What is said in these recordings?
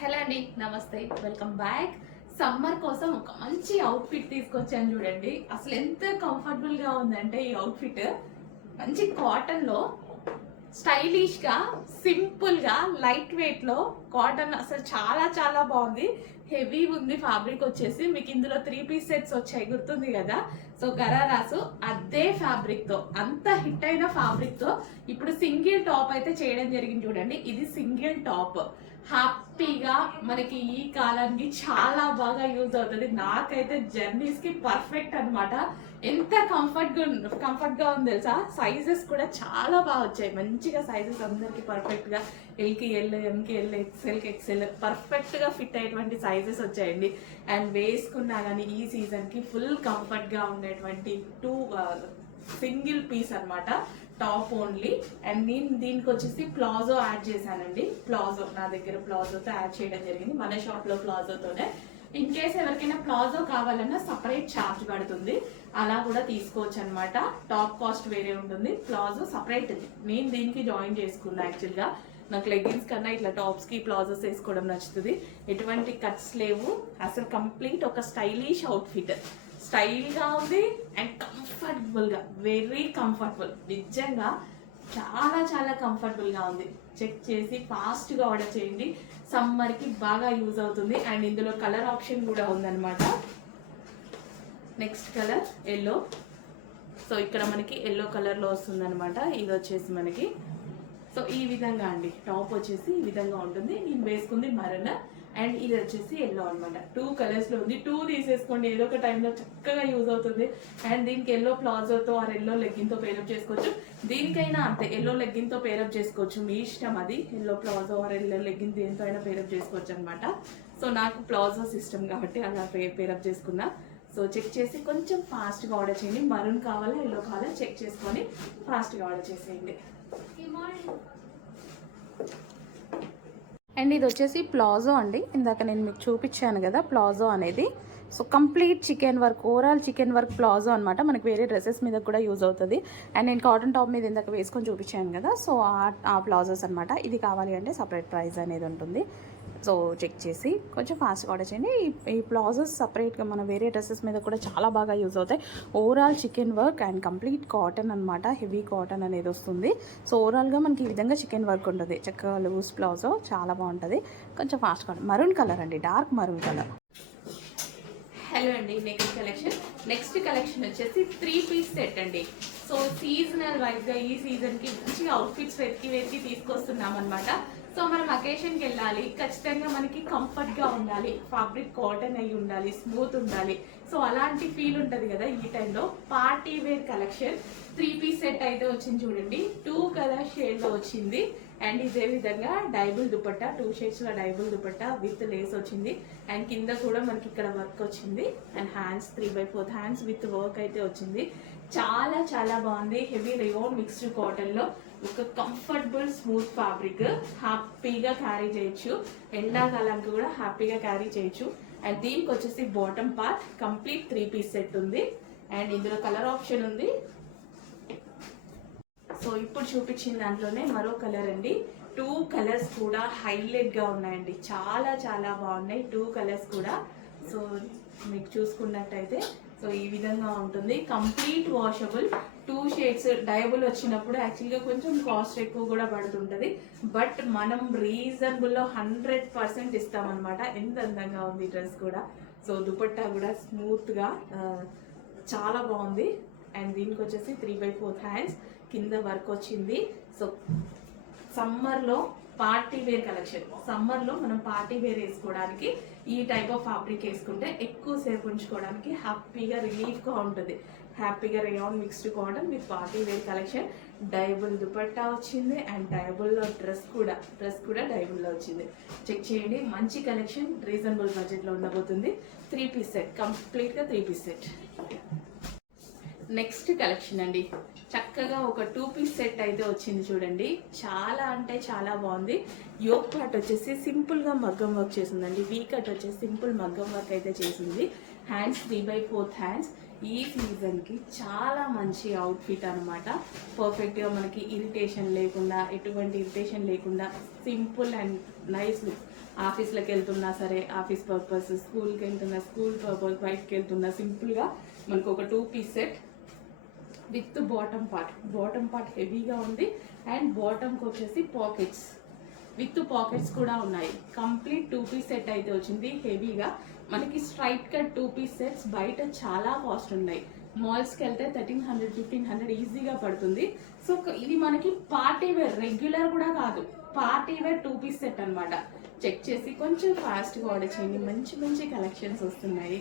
Hello అండి, నమస్తే, welcome back. Summer కోసం ఒక మంచి అవుట్ఫిట్ తీసుకొచ్చాను చూడండి. అసలు ఎంత కంఫర్టబుల్ గా ఉందంటే ఈ అవుట్ఫిట్ మంచి కాటన్ లో స్టైలిష్ గా సింపుల్ గా లైట్ వెయిట్ లో కాటన్ అసలు చాలా చాలా బాగుంది. హెవీ ఉంది ఫ్యాబ్రిక్ వచ్చేసి. మీకు ఇందులో 3 పీస్ సెట్స్ వచ్చాయి, గుర్తుంది కదా. సో గరారాసు అదే ఫ్యాబ్రిక్ తో, అంత హిట్ అయిన ఫ్యాబ్రిక్ తో ఇప్పుడు సింగిల్ టాప్ అయితే చేయడం జరిగింది చూడండి. ఇది సింగిల్ టాప్ హ్యాపీగా మనకి ఈ కాలానికి చాలా బాగా యూజ్ అవుతుంది. నాకైతే జర్నీస్ కి పర్ఫెక్ట్ అనమాట. ఎంత కంఫర్ట్ గా ఉంది తెలుసా. సైజెస్ కూడా చాలా బాగా వచ్చాయి, మంచిగా సైజెస్ అందరికి పర్ఫెక్ట్ గా ఎల్కి ఎల్, ఎంకి ఎల్, ఎక్స్ఎల్ కి ఎక్స్ఎల్ పర్ఫెక్ట్ గా ఫిట్ అయ్యేటువంటి సైజెస్ వచ్చాయండి. అండ్ వేసుకున్నా కానీ ఈ సీజన్ కి ఫుల్ కంఫర్ట్ గా ఉండేటువంటి సింగిల్ పీస్ అన్నమాట, టాప్ ఓన్లీ. అండ్ నేను దీనికి వచ్చేసి ప్లాజో యాడ్ చేశానండి. ప్లాజో నా దగ్గర ప్లాజోతో యాడ్ చేయడం జరిగింది, మన షాప్ లో ప్లాజోతోనే. ఇన్ కేస్ ఎవరికైనా ప్లాజో కావాలన్నా సపరేట్ ఛార్జ్ పడుతుంది, అలా కూడా తీసుకోవచ్చు అనమాట. టాప్ కాస్ట్ వేరే ఉంటుంది, ప్లాజో సపరేట్. నేను దీనికి జాయిన్ చేసుకున్నా. యాక్చువల్ గా నాకు లెగ్గిన్స్ కన్నా ఇట్లా టాప్స్ కి ప్లాజోస్ వేసుకోవడం నచ్చుతుంది. ఎటువంటి కట్స్ లేవు, అసలు కంప్లీట్ ఒక స్టైలిష్ అవుట్ఫిట్. స్టైల్ గా ఉంది అండ్ కంఫర్టబుల్ గా, వెరీ కంఫర్టబుల్. నిజంగా చాలా చాలా కంఫర్టబుల్ గా ఉంది. చెక్ చేసి ఫాస్ట్ గా ఆర్డర్ చేయండి, సమ్మర్ కి బాగా యూజ్ అవుతుంది. అండ్ ఇందులో కలర్ ఆప్షన్ కూడా ఉందన్నమాట. Next colour yellow. సో ఇక్కడ మనకి ఎల్లో కలర్ లో వస్తుంది అనమాట. ఇది వచ్చేసి మనకి సో ఈ విధంగా అండి, టాప్ వచ్చేసి ఈ విధంగా ఉంటుంది. నేను వేసుకుంది మరన్ అండ్ ఇది వచ్చేసి ఎల్లో అనమాట. 2 కలర్స్ లో ఉంది. 2 తీసేసుకోండి, ఏదో ఒక టైంలో చక్కగా యూజ్ అవుతుంది. అండ్ దీనికి ఎల్లో ప్లాజోతో ఆర్ ఎల్లో లెగ్గిన్ తో పేరప్ చేసుకోవచ్చు. దీనికైనా అంతే, ఎల్లో లెగ్గిన్ తో పేరప్ చేసుకోవచ్చు, మీ ఇష్టం అది. Yellow palazzo or yellow leggin దేంతో అయినా పేరప్ చేసుకోవచ్చు అనమాట. సో నాకు ప్లాజో సిస్టమ్ కాబట్టి అలా పేరప్ చేసుకున్నా. సో చెక్ చేసి కొంచెం ఫాస్ట్గా ఆర్డర్ చేయండి. మరూన్ కావాలా ఎల్లో కావాలా చెక్ చేసుకొని ఫాస్ట్గా ఆర్డర్ చేసేయండి. అండ్ ఇది వచ్చేసి ప్లాజో అండి. ఇందాక నేను మీకు చూపించాను కదా ప్లాజో అనేది. So complete chikan work, overall chicken work palazzo అనమాట. మనకి వేరే డ్రెస్సెస్ మీద కూడా యూజ్ అవుతుంది. అండ్ నేను కాటన్ టాప్ మీద ఇందాక వేసుకొని చూపించాను కదా, సో ఆ ప్లాజోస్ అనమాట. ఇది కావాలి అంటే సపరేట్ ప్రైస్ అనేది ఉంటుంది. సో చెక్ చేసి కొంచెం ఫాస్ట్గా ఆర్డర్ చేయండి. ఈ ప్లాజోస్ సపరేట్గా మన వేరే డ్రెస్సెస్ మీద కూడా చాలా బాగా యూజ్ అవుతాయి. Overall chicken work and complete cotton అనమాట, హెవీ కాటన్ అనేది వస్తుంది. సో ఓవరాల్గా మనకి ఈ విధంగా చికెన్ వర్క్ ఉంటుంది. చక్కగా లూజ్ ప్లాజో చాలా బాగుంటుంది. కొంచెం ఫాస్ట్గా మరూన్ కలర్ అండి, డార్క్ మరూన్ కలర్. హలో అండి, నెక్స్ట్ కలెక్షన్ వచ్చేసి 3 పీస్ సెట్ అండి. సో సీజనల్ వైజ్గా ఈ సీజన్కి మంచిగా అవుట్ఫిట్స్ వెతికి తీసుకొస్తున్నాం అనమాట. సో మనం అకేషన్కి వెళ్ళాలి, ఖచ్చితంగా మనకి కంఫర్ట్గా ఉండాలి, ఫ్యాబ్రిక్ కాటన్ అయి ఉండాలి, స్మూత్ ఉండాలి. సో అలాంటి ఫీల్ ఉంటుంది కదా ఈ టైంలో. Party wear collection 3 piece set అయితే వచ్చింది చూడండి. 2 కలర్ షేడ్లో వచ్చింది. అండ్ ఇదే విధంగా డైబుల్ దుపట్టా, 2 షేడ్స్లో డైబుల్ దుపట్టా విత్ లేస్ వచ్చింది. అండ్ కింద కూడా మనకి ఇక్కడ వర్క్ వచ్చింది. And hands 3/4 hands with work అయితే వచ్చింది. చాలా చాలా బాగుంది. హెవీ రియోన్ మిక్స్డ్ కాటన్ లో ఒక కంఫర్టబుల్ స్మూత్ ఫ్యాబ్రిక్. హ్యాపీగా క్యారీ చేయొచ్చు, ఎండాకాలానికి కూడా హ్యాపీగా క్యారీ చేయొచ్చు. అండ్ దీనికి వచ్చేసి bottom part complete 3 piece set ఉంది. అండ్ ఇందులో కలర్ ఆప్షన్ ఉంది. సో ఇప్పుడు చూపించిన దాంట్లోనే మరో కలర్ అండి. 2 కలర్స్ కూడా హైలైట్ గా ఉన్నాయండి, చాలా చాలా బాగున్నాయి 2 కలర్స్ కూడా. సో మీకు చూసుకున్నట్టయితే సో ఈ విధంగా ఉంటుంది. కంప్లీట్ వాషబుల్, 2 షేడ్స్ డయబుల్ వచ్చినప్పుడు యాక్చువల్గా కొంచెం కాస్ట్ ఎక్కువ కూడా పడుతుంటుంది. బట్ మనం రీజనబుల్లో 100% ఇస్తామన్నమాట. ఎంత అందంగా ఉంది డ్రెస్ కూడా. సో దుపట్టా కూడా స్మూత్గా చాలా బాగుంది. అండ్ దీనికి వచ్చేసి 3/4 హ్యాండ్స్, కింద వర్క్ వచ్చింది. సో సమ్మర్లో పార్టీ వేర్ కలెక్షన్. సమ్మర్లో మనం పార్టీ వేర్ వేసుకోవడానికి ఈ టైప్ ఆఫ్ ఫ్యాబ్రిక్ వేసుకుంటే ఎక్కువసేపు ఉంచుకోవడానికి హ్యాపీగా రిలీఫ్గా ఉంటుంది. హ్యాపీగా rayon mixed cotton with party wear collection. డైబుల్ దుపట్టా వచ్చింది అండ్ డైబుల్లో డ్రెస్ కూడా డైబుల్లో వచ్చింది. చెక్ చేయండి, మంచి కలెక్షన్, రీజనబుల్ బడ్జెట్లో ఉండబోతుంది. 3 పీస్ సెట్, కంప్లీట్గా 3 పీస్ సెట్. నెక్స్ట్ కలెక్షన్ అండి, చక్కగా ఒక 2 పీస్ సెట్ అయితే వచ్చింది చూడండి. చాలా అంటే చాలా బాగుంది. యోక్ పార్ట్ వచ్చేసి సింపుల్ గా మగ్గం వర్క్ చేసిందండి. వీ కట్ వచ్చేసి సింపుల్ మగ్గం వర్క్ అయితే చేసింది. Hands 3/4 hands. ఈ సీజన్ కి చాలా మంచి అవుట్ఫిట్ అనమాట. పర్ఫెక్ట్ గా మనకి ఇరిటేషన్ లేకుండా, ఎటువంటి ఇరిటేషన్ లేకుండా సింపుల్ అండ్ నైస్ లుక్. ఆఫీస్లోకి వెళ్తున్నా సరే ఆఫీస్ పర్పస్, స్కూల్కి వెళ్తున్నా స్కూల్ పర్పస్, బయటకి వెళ్తున్నా సింపుల్గా మనకు ఒక 2 piece set with bottom part హెవీగా ఉంది. అండ్ బాటమ్కి వచ్చేసి పాకెట్స్ విత్ పాకెట్స్ కూడా ఉన్నాయి. కంప్లీట్ 2 పీస్ సెట్ అయితే వచ్చింది హెవీగా. మనకి స్ట్రైట్ కట్ 2 పీస్ సెట్స్ బయట చాలా కాస్ట్ ఉన్నాయి. మాల్స్కి వెళ్తే 1300 1500 ఈజీగా పడుతుంది. సో ఇది మనకి పార్టీ వేర్, రెగ్యులర్ కూడా కాదు, పార్టీ వేర్ 2 పీస్ సెట్ అనమాట. చెక్ చేసి కొంచెం ఫాస్ట్గా ఆర్డర్ చేయండి, మంచి మంచి కలెక్షన్స్ వస్తున్నాయి.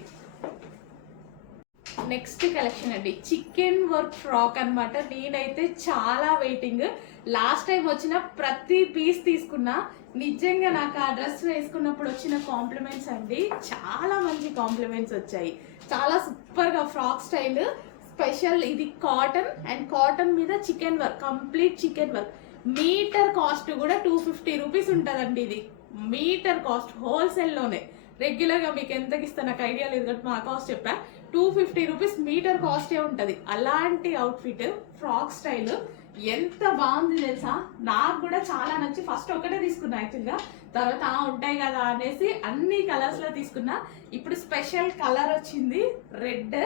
నెక్స్ట్ కలెక్షన్ అండి, చికెన్ వర్క్ ఫ్రాక్ అనమాట. నేనైతే చాలా వెయిటింగ్. లాస్ట్ టైం వచ్చిన ప్రతి పీస్ తీసుకున్నా. నిజంగా నాకు ఆ డ్రెస్ వేసుకున్నప్పుడు వచ్చిన కాంప్లిమెంట్స్ అండి, చాలా మంచి కాంప్లిమెంట్స్ వచ్చాయి. చాలా సూపర్గా ఫ్రాక్ స్టైల్ స్పెషల్. ఇది కాటన్ అండ్ కాటన్ మీద chikan work, complete chikan work. Metre cost కూడా 250 రూపీస్ ఉంటుందండి. ఇది మీటర్ కాస్ట్ హోల్సేల్లోనే. రెగ్యులర్గా మీకు ఎంతకి ఇస్తా నాకు ఐడియా లేదు కాబట్టి మా కాస్ట్ చెప్పా. 250 రూపీస్ మీటర్ కాస్టే ఉంటుంది. అలాంటి అవుట్ఫిట్ ఫ్రాక్ స్టైల్ ఎంత బాగుంది తెలుసా. నాకు కూడా చాలా నచ్చి ఫస్ట్ ఒకటే తీసుకున్నా యాక్చువల్గా. తర్వాత ఉంటాయి కదా అనేసి అన్ని కలర్స్లో తీసుకున్నా. ఇప్పుడు స్పెషల్ కలర్ వచ్చింది రెడ్,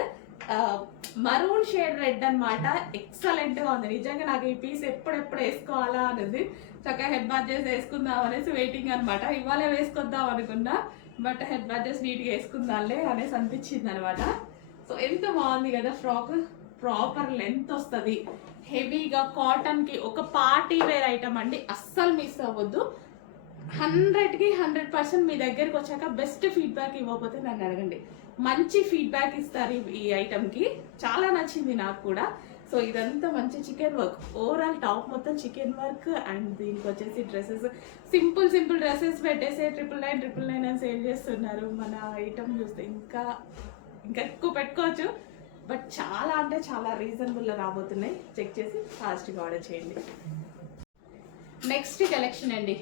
మరూన్ షేడ్ రెడ్ అనమాట. ఎక్సలెంట్గా ఉంది నిజంగా. నాకు ఈ పీస్ ఎప్పుడెప్పుడు వేసుకోవాలా అనేది, చక్కగా హెడ్ బాత్ చేసి వేసుకుందాం అనేసి వెయిటింగ్ అనమాట. ఇవాళే వేసుకొద్దాం అనుకున్నా, బట్ హెడ్ బాత్ చేసి నీట్గా వేసుకుందాంలే అనేసి అనిపించింది అనమాట. సో ఎంత బాగుంది కదా ఫ్రాక్. ప్రాపర్ లెంత్ వస్తుంది, హెవీగా కాటన్కి ఒక పార్టీ వేర్ ఐటమ్ అండి. అస్సలు మిస్ అవ్వద్దు. 100కి 100% మీ దగ్గరికి వచ్చాక బెస్ట్ ఫీడ్బ్యాక్ ఇవ్వకపోతే నన్ను అడగండి. మంచి ఫీడ్బ్యాక్ ఇస్తారు ఈ ఐటమ్కి. చాలా నచ్చింది నాకు కూడా. సో ఇదంతా మంచి చికెన్ వర్క్, ఓవరాల్ టాప్ మొత్తం చికెన్ వర్క్. అండ్ దీనికి వచ్చేసి డ్రెస్సెస్ సింపుల్ డ్రెస్సెస్ పెట్టేసి 999 అని సేల్ చేస్తున్నారు. మన ఐటమ్ చూస్తే ఇంకా ఎక్కువ పెట్టుకోవచ్చు, బట్ చాలా అంటే చాలా రీజనబుల్లో రాబోతున్నాయి. చెక్ చేసి ఫాస్ట్గా ఆర్డర్ చేయండి. నెక్స్ట్ కలెక్షన్ అండి.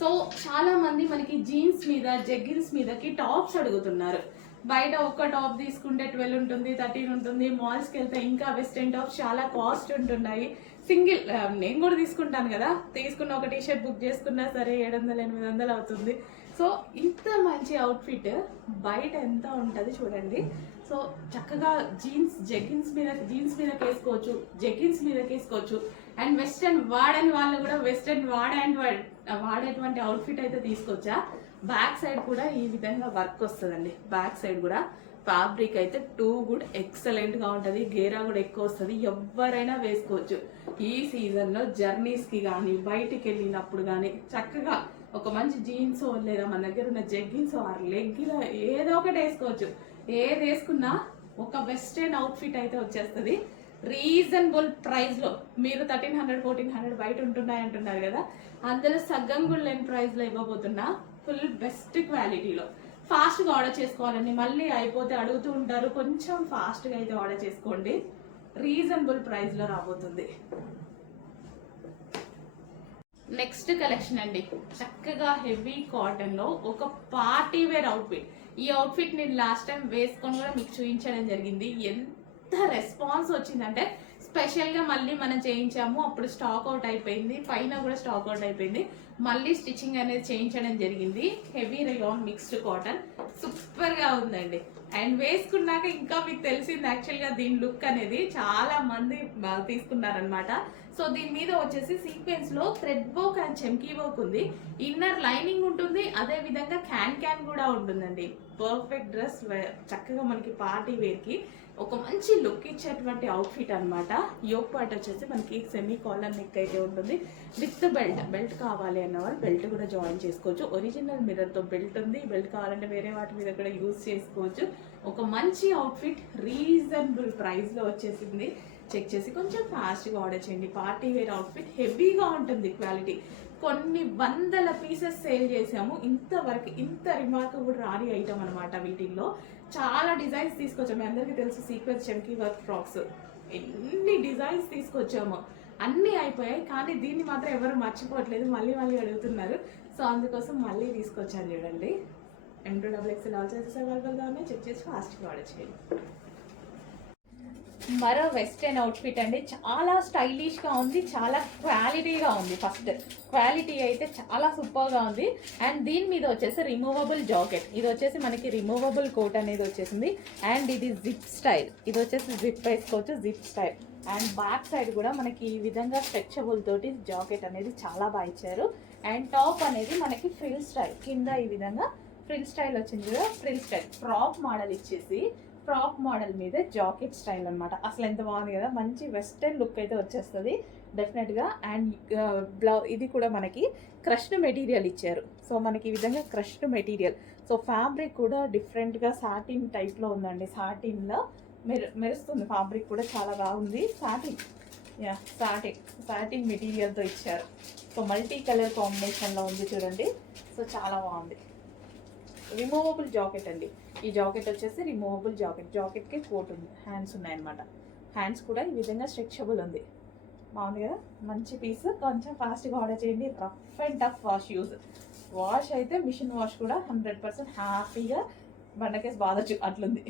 సో చాలా మంది మనకి జీన్స్ మీద, జెగ్గిన్స్ మీదకి టాప్స్ అడుగుతున్నారు. బయట ఒక్క టాప్ తీసుకుంటే 12 ఉంటుంది, 13 ఉంటుంది. మాల్స్కి వెళ్తే ఇంకా వెస్టర్న్ టాప్స్ చాలా కాస్ట్ ఉంటున్నాయి. సింగిల్ నేను కూడా తీసుకుంటాను కదా, తీసుకున్న ఒక టీషర్ట్ బుక్ చేసుకున్నా సరే 700-800 అవుతుంది. సో ఇంత మంచి అవుట్ఫిట్ బయట ఎంత ఉంటుంది చూడండి. సో చక్కగా జెగ్గిన్స్ మీదకి వేసుకోవచ్చు, జెగ్గిన్స్ మీదకి వేసుకోవచ్చు. అండ్ వెస్టర్న్ వాడని వాళ్ళు కూడా వెస్టర్న్ వాడేటువంటి అవుట్ఫిట్ అయితే తీసుకొచ్చా. బ్యాక్ సైడ్ కూడా ఈ విధంగా వర్క్ వస్తుందండి. బ్యాక్ సైడ్ కూడా ఫ్యాబ్రిక్ అయితే టూ గుడ్, ఎక్సలెంట్గా ఉంటుంది. గేరా కూడా ఎక్కువ వస్తుంది, ఎవరైనా వేసుకోవచ్చు. ఈ సీజన్లో జర్నీస్కి కానీ బయటికి వెళ్ళినప్పుడు కానీ చక్కగా ఒక మంచి జీన్స్ లేదా మన దగ్గర ఉన్న జెగ్గిన్స్ ఆర్ లెగ్గిలో ఏదో ఒకటి వేసుకోవచ్చు. ఏది వేసుకున్నా ఒక వెస్టర్న్ అవుట్ఫిట్ అయితే వచ్చేస్తుంది రీజనబుల్ ప్రైస్లో. మీరు 1300-1400 బయట ఉంటున్నాయి అంటున్నారు కదా, అందులో సగం కూడా లేని ప్రైస్లో ఇవ్వబోతున్నా. ఫుల్ బెస్ట్ క్వాలిటీలో. ఫాస్ట్గా ఆర్డర్ చేసుకోవాలండి, మళ్ళీ అయిపోతే అడుగుతూ ఉంటారు. కొంచెం ఫాస్ట్గా అయితే ఆర్డర్ చేసుకోండి, రీజనబుల్ ప్రైస్లో రాబోతుంది. నెక్స్ట్ కలెక్షన్ అండి, చక్కగా హెవీ కాటన్లో ఒక పార్టీ వేర్ అవుట్ఫిట్. ఈ అవుట్ఫిట్ నేను లాస్ట్ టైం వేసుకొని కూడా మీకు చూపించడం జరిగింది. ఎంత రెస్పాన్స్ వచ్చిందంటే స్పెషల్గా మళ్ళీ మనం చేయించాము, అప్పుడు స్టాక్ అవుట్ అయిపోయింది, పైన కూడా స్టాక్ అవుట్ అయిపోయింది. మళ్ళీ స్టిచ్చింగ్ అనేది చేయించడం జరిగింది. హెవీ రేయాన్ మిక్స్డ్ కాటన్ సూపర్గా ఉందండి. అండ్ వేసుకున్నాక ఇంకా మీకు తెలిసింది యాక్చువల్గా దీని లుక్ అనేది చాలా మంది తీసుకున్నారనమాట. సో దీని మీద వచ్చేసి సీక్వెన్స్ లో థ్రెడ్ వర్క్ అండ్ చెమ్కీ వర్క్ ఉంది. ఇన్నర్ లైనింగ్ ఉంటుంది, అదే విధంగా క్యాన్ కూడా ఉంటుందండి. పర్ఫెక్ట్ డ్రెస్, చక్కగా మనకి పార్టీ వేర్ కి ఒక మంచి లుక్ ఇచ్చేటువంటి అవుట్ఫిట్ అనమాట. యోక్ పార్ట్ వచ్చేసి మనకి సెమీ కాలర్ నెక్ అయితే ఉంటుంది విత్ బెల్ట్ కావాలి అన్నవారు బెల్ట్ కూడా జాయిన్ చేసుకోవచ్చు. ఒరిజినల్ మిర్రర్ తో బెల్ట్ ఉంది. బెల్ట్ కావాలంటే వేరే వాటి మీద కూడా యూజ్ చేసుకోవచ్చు. ఒక మంచి అవుట్ఫిట్ రీజనబుల్ ప్రైస్ లో వచ్చేసింది. చెక్ చేసి కొంచెం ఫాస్ట్గా ఆర్డర్ చేయండి. పార్టీ వేర్ అవుట్ఫిట్ హెవీగా ఉంటుంది క్వాలిటీ. కొన్ని వందల పీసెస్ సేల్ చేసాము. ఇంతవరకు ఇంత రిమార్క్ కూడా రాని ఐటమ్ అనమాట. వీటిల్లో చాలా డిజైన్స్ తీసుకొచ్చాము. మీ అందరికీ తెలుసు సీక్వెన్స్ చెమ్కీ వర్క్ ఫ్రాక్స్ ఎన్ని డిజైన్స్ తీసుకొచ్చాము, అన్నీ అయిపోయాయి. కానీ దీన్ని మాత్రం ఎవరు మర్చిపోవట్లేదు, మళ్ళీ అడుగుతున్నారు. సో అందుకోసం మళ్ళీ తీసుకొచ్చాను చూడండి. M2XXL ఆల్ సైజెస్ అవైలబుల్గా ఉన్నాయి. చెక్ చేసి ఫాస్ట్గా ఆర్డర్ చేయండి. మరో వెస్టర్న్ అవుట్ఫిట్ అండి. చాలా స్టైలిష్గా ఉంది, చాలా క్వాలిటీగా ఉంది. ఫస్ట్ క్వాలిటీ అయితే చాలా సూపర్గా ఉంది. అండ్ దీని మీద వచ్చేసి రిమూవబుల్ జాకెట్. ఇది వచ్చేసి మనకి రిమూవబుల్ కోట్ అనేది వచ్చేసింది. అండ్ ఇది జిప్ స్టైల్. ఇది వచ్చేసి జిప్ వేసుకోవచ్చు, zip style. And back side కూడా మనకి ఈ విధంగా స్ట్రెచబుల్ తోటి జాకెట్ అనేది చాలా బాగా ఇచ్చారు. అండ్ టాప్ అనేది మనకి ఫ్రిల్ స్టైల్, కింద ఈ విధంగా ఫ్రిల్ స్టైల్ వచ్చింది కదా, ఫ్రిల్ స్టైల్ ఫ్రాక్ మోడల్ ఇచ్చేసి ఫ్రాక్ మోడల్ మీద జాకెట్ స్టైల్ అనమాట. అసలు ఎంత బాగుంది కదా, మంచి వెస్టర్న్ లుక్ అయితే వచ్చేస్తుంది డెఫినెట్గా. అండ్ ఇది కూడా మనకి క్రష్డ్ మెటీరియల్ ఇచ్చారు. సో మనకి ఈ విధంగా క్రష్డ్ మెటీరియల్. సో ఫ్యాబ్రిక్ కూడా డిఫరెంట్గా సాటిన్ టైప్లో ఉందండి. సాటిన్లో మెరుస్తుంది ఫ్యాబ్రిక్ కూడా, చాలా బాగుంది. సాటిన్, సాటిన్ మెటీరియల్తో ఇచ్చారు. సో మల్టీ కలర్ కాంబినేషన్లో ఉంది చూడండి. సో చాలా బాగుంది. రిమూవబుల్ జాకెట్ అండి. ఈ జాకెట్ వచ్చేసి రిమూవబుల్ జాకెట్. జాకెట్కి కోట్ ఉంది, హ్యాండ్స్ ఉన్నాయన్నమాట. హ్యాండ్స్ కూడా ఈ విధంగా స్ట్రెచబుల్ ఉంది. బాగుంది కదా, మంచి పీస్. కొంచెం ఫాస్ట్గా ఆర్డర్ చేయండి. Rough and tough wash use. Wash అయితే మిషన్ వాష్ కూడా 100% హ్యాపీగా బండకేసి బాధచ్చు అట్లుంది.